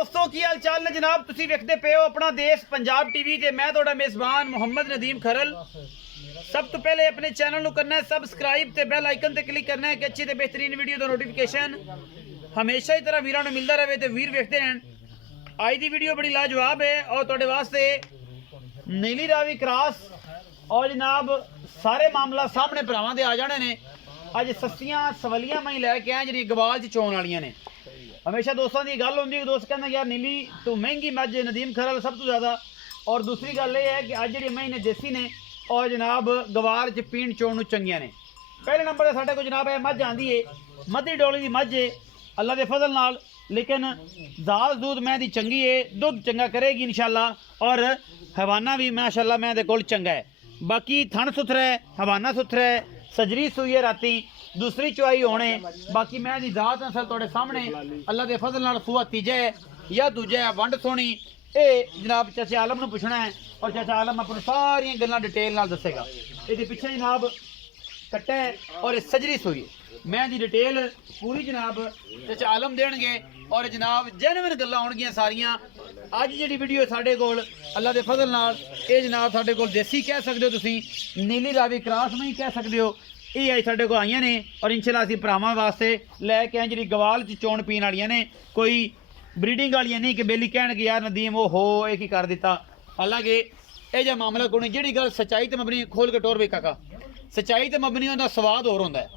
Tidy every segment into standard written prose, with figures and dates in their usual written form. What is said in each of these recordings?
दोस्तों की हाल चाल ने जनाब तुसी वेखदे पे हो अपना देश पंजाब टीवी ते मैं तुहाडा मेजबान मोहम्मद नदीम खरल। सब तो पहले अपने चैनल को करना है सबसक्राइब ते बेल आइकन ते क्लिक करना है कि अच्छी ते बेहतरीन वीडियो दा नोटिफिकेशन हमेशा ही तरह वीरां नूं मिलदा रहे ते वीर वेखदे रहन। आज दी वीडियो बड़ी लाजवाब है और तुहाडे वास्ते नीली रावी क्रॉस और जनाब सारे मामला सामने भरावां दे आ जाने ने। अज सस्तियां सवलियां मैं लैके आया जी गवाल च चोन वालियां ने। हमेशा दोस्तों की गल होंदी दोस्त कहना यार नीली तो महंगी मझ नदीम खरल सब तो ज़्यादा। और दूसरी गल यह है कि अज जी मई ने देसी ने और जनाब गवार च पीण चोण चंगियां ने। पहले नंबर पर साढ़े को जनाब है मझ आँदी है मधी डोली की मझ है अल्लाह के फजल नाल, लेकिन दाल दूध मैं दी चंगी है, दुध चंगा करेगी इंशाल्लाह और हवाना भी माशाल्लाह मैं दे कोल चंगा है। बाकी थन सुथरा है, हवाना सुथरा है, सजरी सूई है राती दूसरी चुआई होने। बाकी मैं दी जात नसल थोड़े सामने अल्लाह के फजल नाल सूआ तीजा है या दूजा है वंड सोनी। ये जनाब चाचा आलम नूं पुछना है और चाचा आलम अपनी सारियां गल्लां डिटेल नाल दसेगा। ये पिछे जनाब कट्टा है और ये सजरी सूई मैं दी डिटेल पूरी जनाब चाचा आलम देणगे और जनाब जेन्युइन गल्लां होणगियां सारियां। अज जी वीडियो साढ़े कोल अल्लाह के फजल नाल ये जनाब साढ़े कोल देसी कह सकते हो, तुसीं नीली रावी क्रॉस नहीं कह सकते हो। ये अज साढ़े को आईयां ने और इंशाल्लाह असीं भरावां वास्ते लैके आए जी गवाल च चोण पीण वालियां ने, कोई ब्रीडिंग वालियां नहीं कि बेली कहण कि यार नदीम वो हो ये की कर दिता। हालांकि यह जो मामला कोई नहीं, जी गल सच्चाई तो मबनी खोल के टोर वे काका सच्चाई तो मबनी उहदा स्वाद होर होंदा है।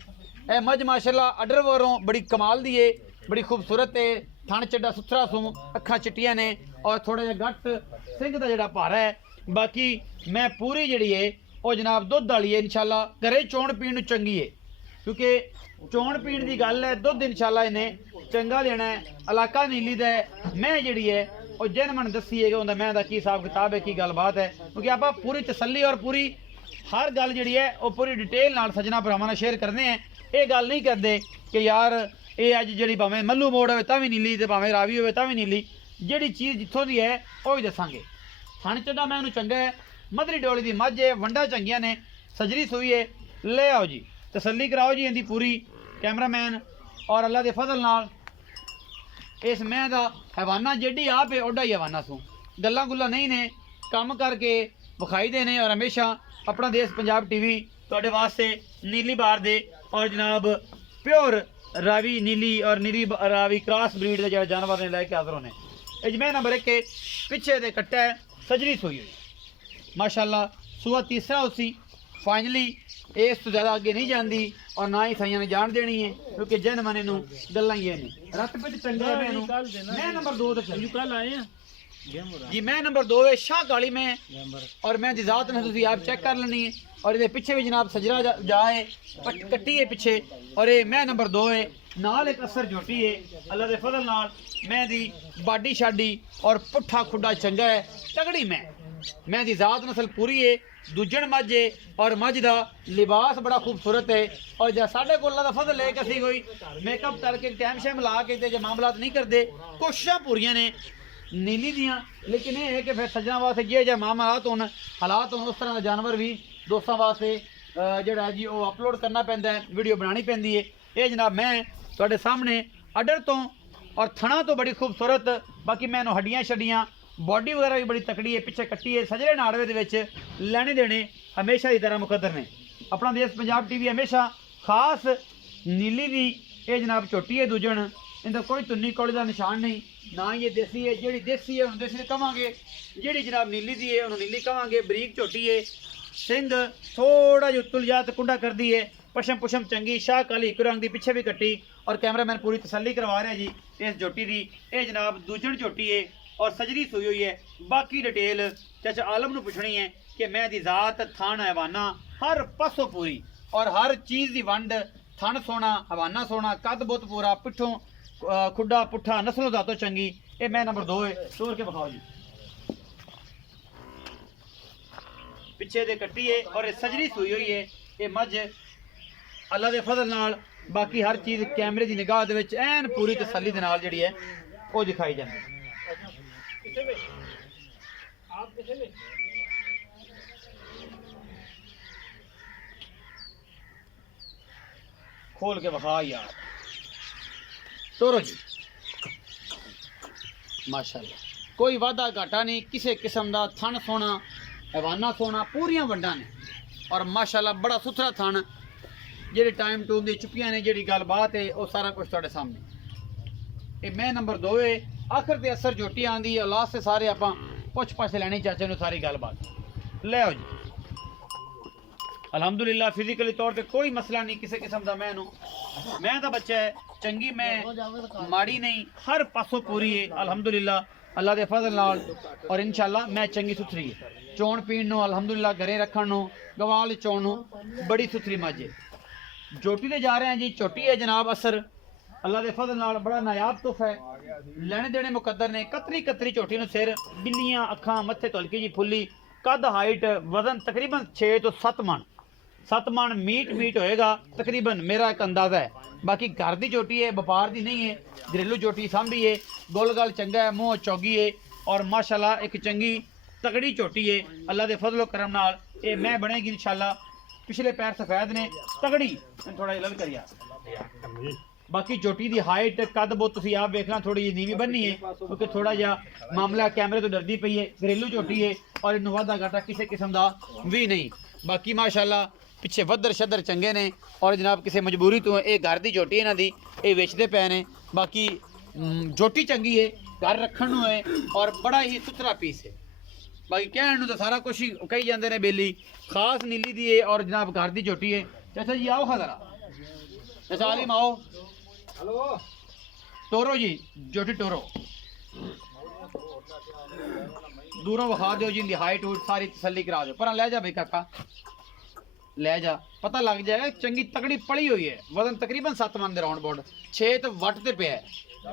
यह मझ माशाल्लाह अडर वरों बड़ी कमाल दी है, बड़ी खूबसूरत है, थन चड्डा सुथरा सूं, अखा चिट्टियां ने और थोड़ा जिहा गट सिंह का जिहड़ा भारा है। बाकी मैं पूरी जिहड़ी है और जनाब दुध वाली है इंशाल्लाह घरे चोण पीण नूं चंगी है, क्योंकि चोण पीण की गल है दुध इंशाल्लाह इन्हें चंगा देना है। इलाका नीली दा मैं जिहड़ी है और जिन मन दसी है कि उहदा मैं दा की हिसाब किताब है की गलबात है, क्योंकि आप पूरी तसल्ली और पूरी हर गल जिहड़ी है वो पूरी डिटेल नाल सजना भरावां नाल शेयर करने हैं। ये गल नहीं करते कि यार ये अज जी भावें मल्लू मोड़ हो तां भी नीली तो भावें रावी हो तां भी नीली, जिहड़ी चीज़ जित्थों की है वह भी दसांगे। थन चड्डा मैं चंगा है, मधरी डोली की मझ है, वंडा चंगियां ने, सजरी सूई है। ले आओ जी तसल्ली कराओ जी इनकी पूरी कैमरामैन और अल्लाह के फजल नाल इस मैं का हैवाना जेडी आप है ओडा ही हैवाना सूँ गल्लां गुल्लां नहीं ने, काम करके विखाई दे ने। और हमेशा अपना देश पंजाब टीवी तुहाडे वास्ते नीली बार दे और जनाब प्योर रावी नीली और नीली रावी क्रॉस ब्रीड के जो जानवर ने लैके हाजिर होने। अजमें नंबर एक पिछे दे कट्टा है सजरी सूई हुई माशाल्लाह, सूआ तीसरा उसी फाइनली इस तो ज़्यादा आगे नहीं जाती और ना ही साइया ने जान देनी है, क्योंकि जन मने नूं गल्लां ही नहीं रत पिट चंगा है। मैं नंबर 2 ते कल आए हैं जी, मैं नंबर 2 है शाह काली में और मैं जात ने तुम आप चेक कर लेनी है। और ये पिछे भी जनाब सजरा जाए कट्टी है पिछे और ये मैं नंबर 2 है नाल एक असर झोटी है अल्लाह के फजल नाल। मैं दी बाडी शाडी और पुट्ठा खुड्डा चंगा है तगड़ी मैं दी जात नस्ल पूरी है, दूजन मझ है और मझ का लिबास बड़ा खूबसूरत है। और जो साढ़े को अल्लाह का फजल है कि असीं कोई मेकअप करके टाइम शाइम ला के जो मामलात नहीं करते, कोशिशां पूरियां ने नीली दियाँ। लेकिन यह है कि फिर सज्जना वास्ते जे जो मामलात होन हालात होन उस तरह का जानवर भी दोस्तों वास्ते जोड़ा जी वो अपलोड करना पैंदा है, वीडियो बनानी पैंदी है। ये जनाब मैं तुहाडे सामने अडर तो और थणा तो बड़ी खूबसूरत, बाकी मैं हड्डियाँ छड्डियाँ बॉडी वगैरह भी बड़ी तकड़ी है, पिछे कट्टी है, सजरे नाड़वे दे लैने देने हमेशा की तरह मुकद्दर ने। अपना देश पंजाब टीवी हमेशा खास नीली दी ये जनाब झोटी है दूजन, इनका कोई तुन्नी कौड़ी का निशान नहीं, ना ये देसी है। जी देसी है उन्होंने देसी कहांगे, जी जनाब नीली दी है उन्होंने नीली कहांगे। बरीक झोटी है, सिंह थोड़ा जो तुल जात कुंडा कर दी है, पशम पुशम चंगी शाह काली एक रंग की पिछे भी कट्टी। और कैमरामैन पूरी तसल्ली करवा रहा है जी इस झोटी की। ये जनाब दूजन झोटी है और सजरी सूई हुई है। बाकी डिटेल चाचा आलम नूं पुछनी है कि मैं दी जात थान हवाना हर पासों पूरी और हर चीज़ की वंड, थन सोना हवाना सोना, कद बुत पूरा, पिठों खुड्डा पुट्ठा नस्लों जातो चंगी। ये मैं नंबर 2 है तोड़ के बखाओ जी पिछे दे कट्टी है और सजरी सूई हुई है। ये मझ अल्लाह के फजल नाल बाकी हर चीज़ कैमरे की निगाह दे विच ऐन पूरी तसल्ली दे नाल जिहड़ी है वो दिखाई जाती है। खोल के बखा यार तोरो जी माशाल्लाह कोई वादा घाटा नहीं, किसी किस्म का थन सोना, हैवाना सोना, पूरियां वंडा ने और माशाल्लाह बड़ा सुथरा थन। जेह्ड़े टाइम टूम दी चुप्पियां ने, जेह्ड़ी गलबात है वो सारा कुछ तुहाडे सामने। ये मैं नंबर 2 है। आखिर ते असर झोटी आंदी है, लास्ट से सारे आपां पुछ पाछ लैनी चाचे नूं सारी गलबात ले आओ जी। अल्हम्दुलिल्लाह फिजिकली तौर पे कोई मसला नहीं किसी किस्म का। मैं तो बच्चा है चंगी, मैं माड़ी नहीं, हर पासों पूरी है अल्हम्दुलिल्लाह अल्लाह के फजल नाल। और इंशाल्लाह मैं चंगी सुथरी है, चोण पीण नूं अल्हम्दुलिल्लाह घरे रखण नूं, गवाल चोण नूं बड़ी सुथरी मझ है। जोटी ते जा रहे हैं जी, चोटी है जनाब असर अल्लाह के फजल नाल बड़ा नायाब तोहफा है। लेने देने मुकद्दर ने, कतरी कतरी चोटी नूं सिर, बिल्लियां अखां, मत्थे तो हल्की जी फुल्ली, कद हाइट वजन तकरीबन 6 तो 7 मन, 7 मन मीट होएगा तकरीबन, मेरा एक अंदाज़ा है। बाकी घर की चोटी है, व्यापार की नहीं है, घरेलू चोटी सांभी है, गोल गल चंगा है, मुँह चौगी है और माशाल्लाह एक चंगी तगड़ी चोटी है। अल्लाह के फजलो करम नाल ये मैं बनेगी इंशाल्लाह। पिछले पैर सफेद ने, तगड़ी थोड़ा जल करिया। बाकी चोटी की हाइट कद बहुत तुम आप देखना थोड़ी जी नीवी बननी है, क्योंकि थोड़ा जहा मामला कैमरे तो डरती पई है, घरेलू चोटी है और इन्हों वाधा घाटा किसी किस्म का भी नहीं। बाकी माशाल्लाह पिछे वधर शदर चंगे ने और जनाब किसी मजबूरी तो ये घर की चोटी इन्हों की ये वेचते पे ने। बाकी चोटी चंगी है, घर रखण है और बड़ा ही सुथरा पीस है। बाकी कहण तो सारा कुछ ही कही जाते हैं बेली, खास नीली दी है और जनाब घर की चोटी है। चाचा जी आओ खजरा, चाचा आलिम आओ, टोरो जी चोटी टोरो दूरों विखा दो, जिनकी हाइट हूट सारी तसली करा दो। पर ले जा भाई काका, ले जा, पता लग जाएगा। चंगी तगड़ी पड़ी हुई है, वजन तकरीबन 7 मन दे राउंड बोर्ड, 6 तो वट ते पे है,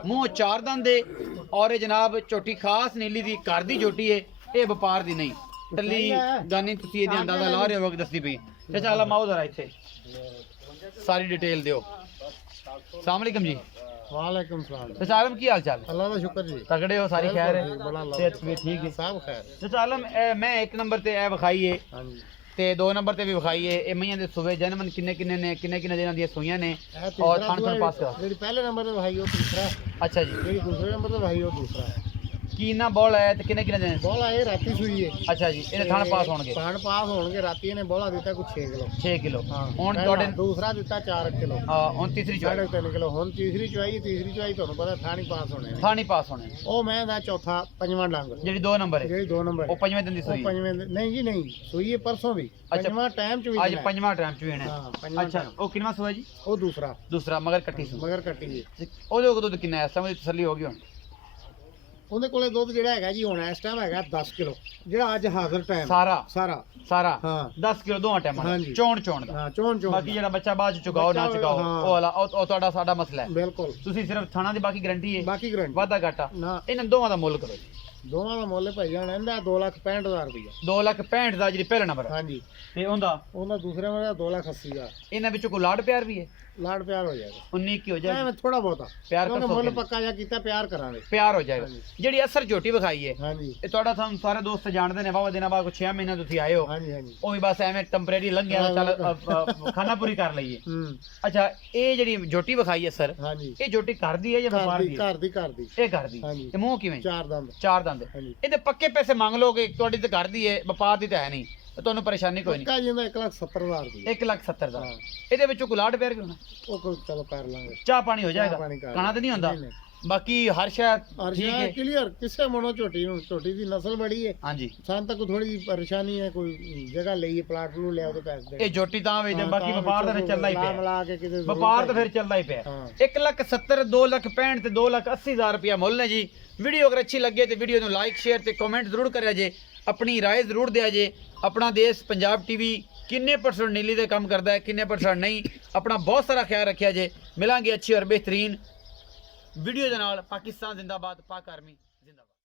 मुँह 4 दंद दे और जनाब चोटी खास नीली दी घर दी चोटी है, ये व्यापार दी नहीं। टल्ली गानी तुम ये अंदाजा ला रहे हो दसदी पई। चाचा आला माओ जरा इत्थे सारी डिटेल दियो। अस्सलाम वालेकुम जी। वालेकुम सलाम। चाचा आलम की हाल चाल? अल्लाह का शुक्र जी, तगड़े हो? सारी खैर है, बड़ा सेहत भी ठीक है? सब खैर। चाचा आलम मैं 1 नंबर ते विखाई है हाँ जी, ते 2 नंबर ते भी विखाई है। ये मईयां दे सुबह जन्मन किन्ने किन्ने ने, किन्ने किन्ने दिनां दी सूइयां ने और खान खान पास करा। जेडी पहले नंबर ते भाई वो तीसरा है, अच्छा जी, जेडी दूसरे नंबर ते भाई वो दूसरा है। की ना बॉल है ते किन्ने किन्ने दिन? बोला ये राती सुई है। अच्छा जी, इन्हें थान पास होणगे? थान पास होणगे। राती ने बोला दिता कुछ 6 किलो। 6 किलो। हाँ, हुन पहला, ਤੁਹਾਡੇ दूसरा दिता 4 किलो। हां हुन तीसरी चोई 3.5 किलो। हुन तीसरी चुआई ਤੁਹਾਨੂੰ पता थानी पास होने ने। थानी पास होने ਉਹ ਮੈਂ ਦਾ ਚੌਥਾ ਪੰਜਵਾਂ ਡੰਗ, ਜਿਹੜੀ 2 ਨੰਬਰ ਹੈ ਜਿਹੜੀ 2 ਨੰਬਰ ਉਹ ਪੰਜਵੇਂ ਦਿਨ ਦੀ ਉਹ ਸੂਈ? ਪੰਜਵੇਂ ਨਹੀਂ ਜੀ, ਨਹੀਂ ਸੂਈ ਹੈ ਪਰਸੋਂ ਵੀ, ਅੱਛਾ। ਪੰਜਵਾਂ ਟਾਈਮ ਚ ਵੀ ਅੱਜ ਪੰਜਵਾਂ ਟਾਈਮ ਚ ਵੀ ਨੇ। ਹਾਂ, ਪੰਜਵਾਂ ਅੱਛਾ, time। ਉਹ ਕਿੰਨਾ ਸੂਆ ਜੀ? ਉਹ ਦੂਸਰਾ ਦੂਸਰਾ ਮਗਰ ਕੱਟੀ ਸੂ। ਮਗਰ ਕੱਟੀ ਜੀ। ਉਹਦੇ ਕੋਲ ਦੁੱਧ ਕਿੰਨਾ ਹੈ? ਸਮਝ ਤਸੱਲੀ ਹੋ ਗਈ ਹੁਣ? ਉਹਦੇ ਕੋਲੇ ਦੁੱਧ ਜਿਹੜਾ ਹੈਗਾ ਜੀ ਹੁਣ ਇਸ ਟਾਈਮ ਹੈਗਾ 10 ਕਿਲੋ, ਜਿਹੜਾ ਅੱਜ ਹਾਜ਼ਰ ਟਾਈਮ ਸਾਰਾ ਸਾਰਾ ਹਾਂ 10 ਕਿਲੋ ਦੋਵਾਂ ਟਾਈਮਾਂ ਦਾ ਹਾਂਜੀ। ਚੋਣ ਦਾ। ਹਾਂ, ਚੋਣ ਬਾਕੀ ਜਿਹੜਾ ਬੱਚਾ ਬਾਅਦ ਚ ਚੁਕਾਓ ਨਾ ਬੱਚਾ, ਚੁਕਾਓ ਹਾਂ। ਉਹ ਵਾਲਾ ਉਹ ਤੁਹਾਡਾ ਸਾਡਾ ਮਸਲਾ ਹੈ। ਬਿਲਕੁਲ, ਤੁਸੀਂ ਸਿਰਫ ਥਾਣਾ ਦੀ ਬਾਕੀ ਗਾਰੰਟੀ ਹੈ, ਬਾਕੀ ਗਰੰਟੀ ਵਾਧਾ ਘਾਟਾ ਨਾ। ਇਹਨਾਂ ਦੋਵਾਂ ਦਾ ਮੁੱਲ ਕਰੋ ਜੀ। ਦੋਵਾਂ ਦਾ ਮੁੱਲ ਭਾਈ ਜਾਨ ਇਹਦਾ 2,65,000 ਰੁਪਇਆ। 2,65,000 ਦਾ ਜਿਹੜੀ ਪਹਿਲਾ ਨੰਬਰ ਹੈ ਹਾਂਜੀ, ਤੇ ਉਹਦਾ ਦੂਸਰੇ ਨੰਬਰ ਦਾ 2,80,000। ਇਹਨਾਂ ਵਿੱਚੋਂ ਕੋਈ ਲਾਡ ਪਿਆਰ ਵੀ ਹੈ? ਲਾਡ ਪਿਆਰ ਹੋ ਜਾਏਗਾ, 19 ਕੀ ਹੋ ਜਾਏਗਾ? ਐਵੇਂ ਥੋੜਾ ਬਹੁਤਾ ਪਿਆਰ ਕਿਉਂਕਿ ਕਰੋ, ਮੁੱਲ ਪੱਕਾ ਜਾਂ ਕੀਤਾ ਪਿਆਰ ਕਰਾਂਗੇ, ਪਿਆਰ ਹੋ ਜਾਏਗਾ। ਹਾਂਜੀ। ਜਿਹੜੀ ਅਸਰ ਝੋਟੀ ਵਿਖਾਈ ਹੈ ਹਾਂਜੀ ਇਹ ਤੁਹਾਡਾ ਤੁਹਾਨੂੰ ਸਾਰੇ ਦੋਸਤ ਜਾਣਦੇ ਨੇ, ਵਾਵਾ ਦਿਨਾਂ ਬਾਅਦ ਕੋਈ 6 ਮਹੀਨੇ ਤੁਸੀਂ ਆਏ ਹੋ, ਹਾਂਜੀ ਹਾਂਜੀ। ਉਹ ਵੀ ਬਸ ਐਵੇਂ ਟੈਂਪਰੇਰੀ ਲੰਘਿਆ ਚੱਲ ਖਾਣਾ ਪੂਰੀ ਕਰ ਲਈਏ। ਹੂੰ, ਅੱਛਾ, ਇਹ ਜਿਹੜੀ ਝੋਟੀ ਵਿਖਾਈ ਹੈ ਸਰ, ਹਾਂਜੀ। ਇਹ ਝੋਟੀ ਘਰ ਦੀ ਹੈ ਜਾਂ ਵਪਾਰ ਦੀ ਹੈ? ਘਰ ਦੀ ਇਹ ਘਰ ਦੀ। ਹਾਂਜੀ। ਤੇ ਮੂੰਹ ਕਿਵੇਂ? 4 ਦੰਦ। 4 ਦੰਦ। ਹਾਂਜੀ। ਇਹਦੇ ਪੱਕੇ ਪੈਸੇ ਮੰਗ ਲੋਗੇ? ਤੁਹਾਡੀ ਤਾਂ ਘਰ ਦੀ ਹੈ, ਵਪਾਰ ਦੀ ਤਾਂ ਹੈ ਨਹੀਂ, ਤੇ ਤੁਹਾਨੂੰ ਪਰੇਸ਼ਾਨੀ ਕੋਈ ਨਹੀਂ। ਪੱਕਾ ਜਿੰਦਾ 1,70,000 ਰੁਪਇਆ। 1,70,000 ਦਾ। ਹਾਂ। ਇਹਦੇ ਵਿੱਚੋਂ ਕੋਈ ਲਾਡ ਪਿਆਰ ਕਿਉਂ ਨਾ? ਉਹ ਕੋਈ ਚਲੋ ਕਰ ਲਾਂਗੇ, ਚਾਹ ਪਾਣੀ ਹੋ ਜਾਏਗਾ, ਚਾਹ ਪਾਣੀ ਕਰ ਖਾਣਾ ਤਾਂ ਨਹੀਂ ਹੁੰਦਾ? ਨਹੀਂ। ਬਾਕੀ ਹਰ ਸ਼ਾਇਦ ਠੀਕ ਹੈ। ਕਲੀਅਰ ਕਿਸੇ ਮਨੋ ਝੋਟੀ ਨੂੰ, ਝੋਟੀ ਦੀ ਨਸਲ ਬੜੀ ਹੈ। ਹਾਂਜੀ, ਸਾਨੂੰ ਤਾਂ ਕੋਈ ਥੋੜੀ ਜਿਹੀ ਪਰੇਸ਼ਾਨੀ ਹੈ, ਕੋਈ ਜਗ੍ਹਾ ਲਈਏ ਪਲਾਟ ਨੂੰ ਲਿਆਓ ਤੇ ਪੈਸੇ ਦੇ। ਇਹ ਝੋਟੀ ਤਾਂ ਵੇਚਦੇ, ਬਾਕੀ ਵਪਾਰ ਤਾਂ ਫਿਰ ਚੱਲਦਾ ਹੀ ਪਿਆ। ਮਿਲਾ ਕੇ ਕਿਤੇ ਵਪਾਰ ਤਾਂ ਫਿਰ ਚੱਲਦਾ ਹੀ ਪਿਆ। ਹਾਂ। 1,70,000, 2,65,000 ਤੇ 2,80,000 ਰੁਪਇਆ ਮੁੱਲ ਨੇ ਜੀ। ਵੀਡੀਓ ਅਗਰ ਅੱਛੀ ਲੱਗੇ ਤੇ ਵੀਡੀਓ ਨੂੰ ਲਾਈਕ ਸ਼ੇਅਰ ਤੇ ਕਮੈਂਟ ਜ਼ਰੂਰ ਕਰਿਆ ਜੇ, ਆਪਣੀ ਰਾਏ ਜ਼ਰੂਰ ਦਿਆ ਜੇ। ਆਪਣਾ ਦੇਸ਼ ਪੰਜਾਬ ਟੀਵੀ ਕਿੰਨੇ % ਨੀਲੀ ਦੇ ਕੰਮ ਕਰਦਾ ਹੈ, ਕਿੰਨੇ % ਨਹੀਂ, ਆਪਣਾ ਬਹੁਤ ਸਾਰਾ ਖਿਆਲ ਰੱਖਿਆ ਜੇ। ਮਿਲਾਂਗੇ ਅੱਛੀ ਔਰ ਬਿਹਤਰੀਨ ਵੀਡੀਓ ਦੇ ਨਾਲ। ਪਾਕਿਸਤਾਨ ਜ਼ਿੰਦਾਬਾਦ, ਪਾਕ ਆਰਮੀ।